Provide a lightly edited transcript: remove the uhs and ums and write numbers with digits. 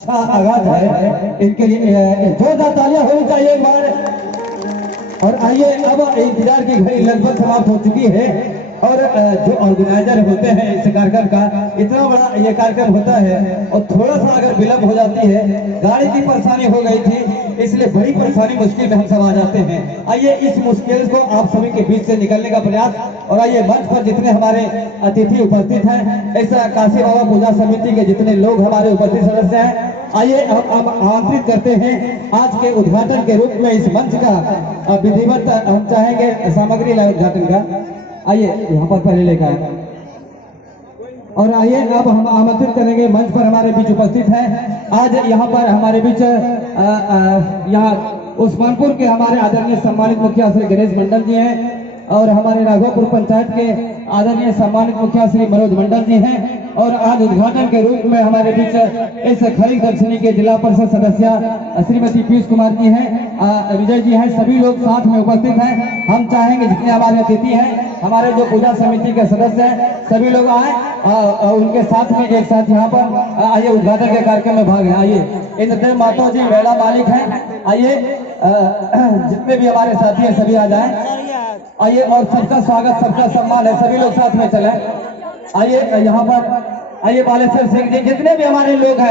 अच्छा आगाज है इनके लिए जोरदार तालियां होनी चाहिए एक बार। और आइए, अब इंतजार की घड़ी लगभग समाप्त हो चुकी है और जो ऑर्गेनाइजर होते हैं इस कार्यक्रम का, इतना बड़ा ये कार्यक्रम होता है और थोड़ा सा अगर विलंब हो जाती है, गाड़ी की परेशानी हो गई थी, इसलिए बड़ी परेशानी मुश्किल में हम सब आ जाते हैं। आइए इस मुश्किल को आप सभी के बीच से निकलने का प्रयास, और आइए मंच पर जितने हमारे अतिथि उपस्थित हैं, ऐसा काशी बाबा पूजा समिति के जितने लोग हमारे उपस्थित सदस्य हैं, आइए हम आमंत्रित करते हैं आज के उद्घाटन के रूप में इस मंच का विधिवत हम चाहेंगे सामग्री उद्घाटन का। आइए यहाँ पर पहले लेकर आए और आइए अब हम आमंत्रित करेंगे मंच पर हमारे बीच उपस्थित है आज यहाँ पर हमारे बीच यहाँ उस्मानपुर के हमारे आदरणीय सम्मानित मुखिया श्री गणेश मंडल जी हैं और हमारे राघोपुर पंचायत के आदरणीय सम्मानित मुखिया श्री मनोज मंडल जी हैं और आज उद्घाटन के रूप में हमारे बीच इस खरीद दर्शनी के जिला परिषद सदस्य श्रीमती पीयूष कुमार जी हैं, विजय जी हैं, सभी लोग साथ में उपस्थित हैं। हम चाहेंगे जितने हमारे अतिथि हैं, हमारे जो पूजा समिति के सदस्य हैं, सभी लोग आए उनके साथ में एक साथ यहाँ पर आइए उद्घाटन के कार्यक्रम में भाग लें। आइए इंद्रदेव माता जी मेला मालिक हैं, आइए जितने भी हमारे साथी हैं सभी आ जाएं। आइए और सबका स्वागत सबका सम्मान है, सभी लोग साथ में चलें। आइए यहाँ पर आइए बालेश्वर सिंह जी, जितने भी हमारे लोग हैं